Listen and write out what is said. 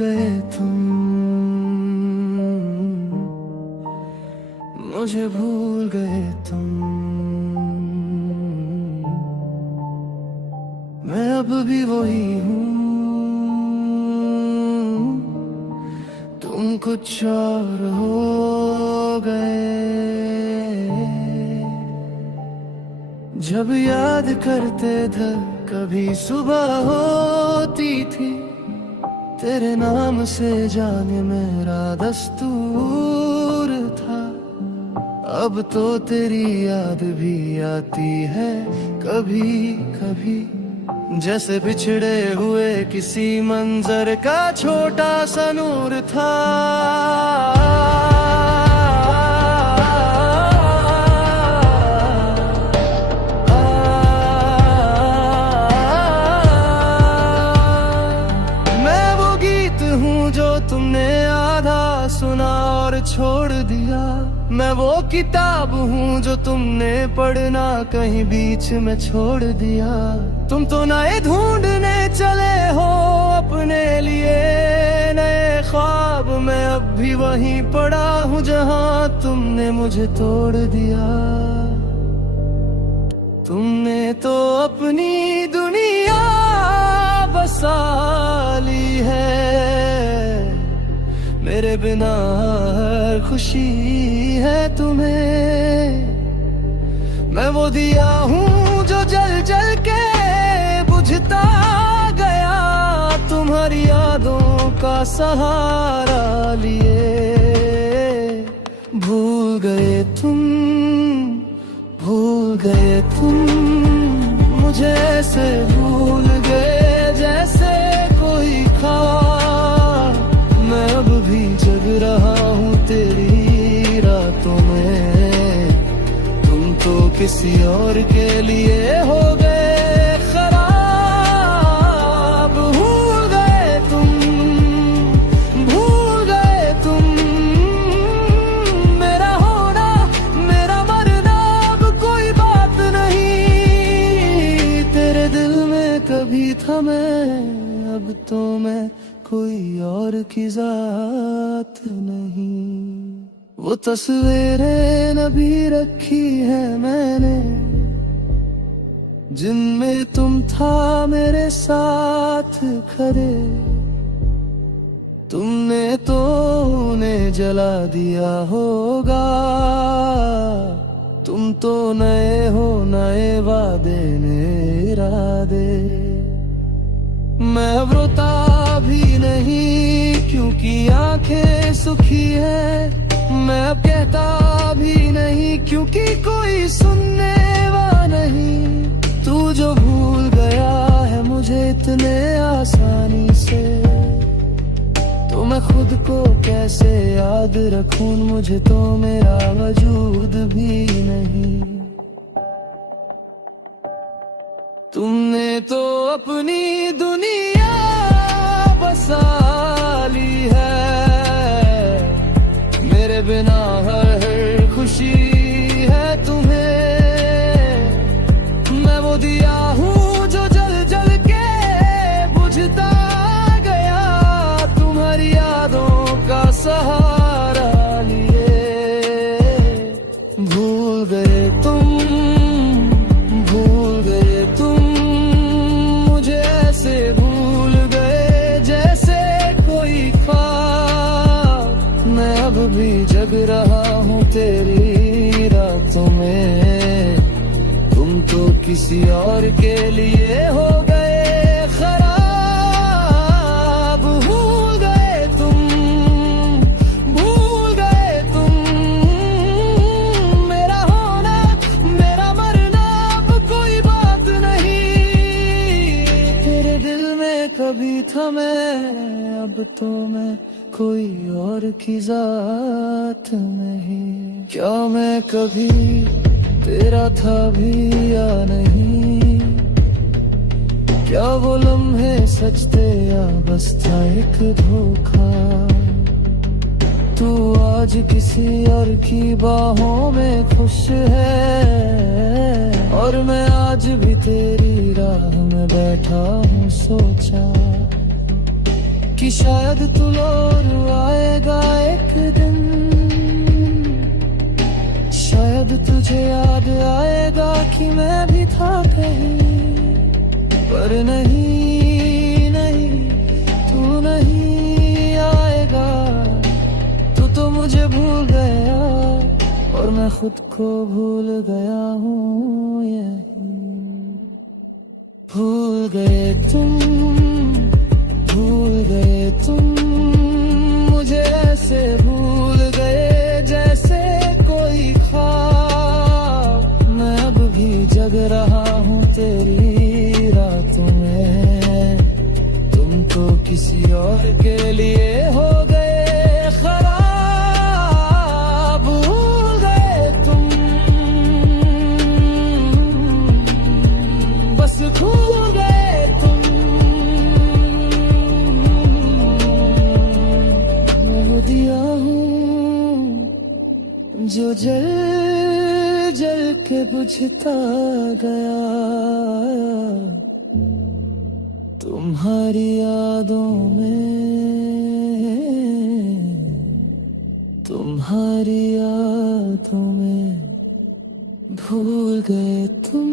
गए तुम, मुझे भूल गए तुम। मैं अब भी वही हूँ, तुम कुछ और हो गए। जब याद करते थे कभी सुबह होती थी, तेरे नाम से जाने मेरा दस्तूर था। अब तो तेरी याद भी आती है कभी कभी, जैसे बिछड़े हुए किसी मंजर का छोटा सा नूर था। मैं वो गीत हूँ जो तुमने आधा सुना और छोड़ दिया। मैं वो किताब हूँ जो तुमने पढ़ना कहीं बीच में छोड़ दिया। तुम तो नए ढूंढने चले हो अपने लिए नए ख्वाब, मैं अब भी वहीं पड़ा हूँ जहाँ तुमने मुझे तोड़ दिया। तुमने तो अपनी दुनिया बसा ली है, मेरे बिना हर खुशी है तुम्हें। मैं वो दिया हूँ जो जल जल के बुझता गया, तुम्हारी यादों का सहारा लिए। भूल गए तुम, भूल गए तुम, मुझे ऐसे भूल गए जैसे कोई ख्वाब। मैं अब भी जग रहा हूँ तेरी रातों में, तुम तो किसी और के लिए हो गए खराब। भूल गए तुम, भूल गए तुम, मेरा होना मेरा मरना अब कोई बात नहीं। तेरे दिल में कभी था मैं, अब तो मैं कोई और की जात नहीं। वो तस्वीरें न भी रखी है मैंने, जिनमें तुम था मेरे साथ खड़े। तुमने तो उन्हें जला दिया होगा, तुम तो नए हो नए वादे ने इरादे। मैं अब रोता भी नहीं क्योंकि आंखें सुखी है, मैं अब कहता भी नहीं क्योंकि कोई सुनने वाला नहीं। तू जो भूल गया है मुझे इतने आसानी से, तो मैं खुद को कैसे याद रखूं, मुझे तो मेरा वजूद भी नहीं। तुमने तो अपनी दुनिया बसा ली है, मेरे बिना हर खुशी है तुम्हें। मैं वो दिया हूँ जो जल जल के बुझता गया, तुम्हारी यादों का सहारा लिए। भूल गए तुम, भूल गए तुम, मुझे ऐसे भूल गए जैसे कोई ख्वाब। मैं अब भी जग रहा हूँ तेरी रातों में, तुम तो किसी और के लिए हो गए खराब। भूल गए तुम, भूल गए तुम, मेरा होना मेरा मरना अब कोई बात नहीं। तेरे दिल में कभी था मैं, अब तो मैं कोई और की जात नहीं। क्या मैं कभी तेरा था भी या नहीं, क्या वो लम्हे सच थे या बस था एक धोखा। तू आज किसी और की बाहों में खुश है, और मैं आज भी तेरी राह में बैठा हूँ सोचा। कि शायद तू और आएगा एक दिन, शायद तुझे याद आएगा कि मैं भी था कहीं, पर नहीं नहीं तू नहीं आएगा। तू तो मुझे भूल गया और मैं खुद को भूल गया हूँ यही। भूल गए तुम, भूल गए तुम मुझे ऐसे भूल गए जैसे कोई ख्वाब। मैं अब भी जग रहा हूँ तेरी रातों में, तुम तो किसी और के लिए हो गए खराब। भूल गए तुम, बस भूल गए तुम। मैं वो दिया हूँ जो जल जल के बुझता गया, तुम्हारी यादों में, तुम्हारी यादों में। भूल गए तुम।